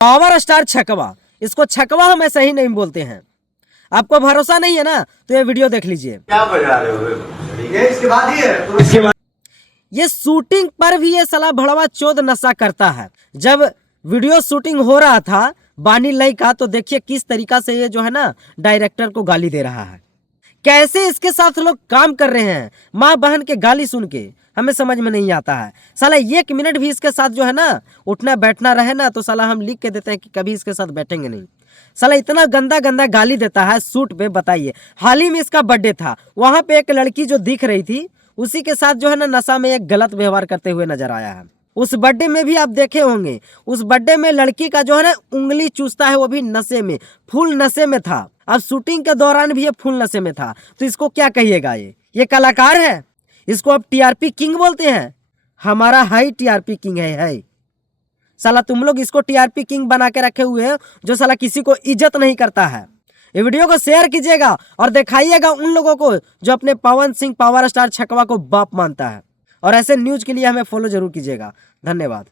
Power star छकवा, इसको छकवा हम ऐसे ही नहीं बोलते हैं। आपको भरोसा नहीं है ना तो ये वीडियो देख लीजिए। क्या बजा रहे हो ये इसके बाद ही है ये शूटिंग पर भी ये साला भड़वा चोद नशा करता है। जब वीडियो शूटिंग हो रहा था बानी लई का, तो देखिए किस तरीका से ये जो है ना डायरेक्टर को गाली दे रहा है। कैसे इसके साथ लोग काम कर रहे हैं माँ बहन के गाली सुन के, हमें समझ में नहीं आता है। साला 1 मिनट भी इसके साथ जो है ना उठना बैठना रहे ना तो साला हम लिख के देते हैं कि कभी इसके साथ बैठेंगे नहीं। साला इतना गंदा गंदा गाली देता है शूट पे। बताइए, हाल ही में इसका बर्थडे था, वहां पे एक लड़की जो दिख रही थी उसी के साथ जो है ना नशा में एक गलत व्यवहार करते हुए नजर आया है। उस बर्थडे में भी आप देखे होंगे, उस बर्थडे में लड़की का जो है ना उंगली चूसता है, वो भी नशे में, फुल नशे में था। अब शूटिंग के दौरान भी ये फुल नशे में था, तो इसको क्या कहिएगा? ये कलाकार है, इसको अब टीआरपी किंग बोलते हैं। हमारा हाई टीआरपी किंग है। साला तुम लोग इसको टीआरपी किंग बना के रखे हुए हैं जो साला किसी को इज्जत नहीं करता है। ये वीडियो को शेयर कीजिएगा और दिखाइएगा उन लोगों को जो अपने पवन सिंह पावर स्टार छकवा को बाप मानता है। और ऐसे न्यूज के लिए हमें फॉलो जरूर कीजिएगा। धन्यवाद।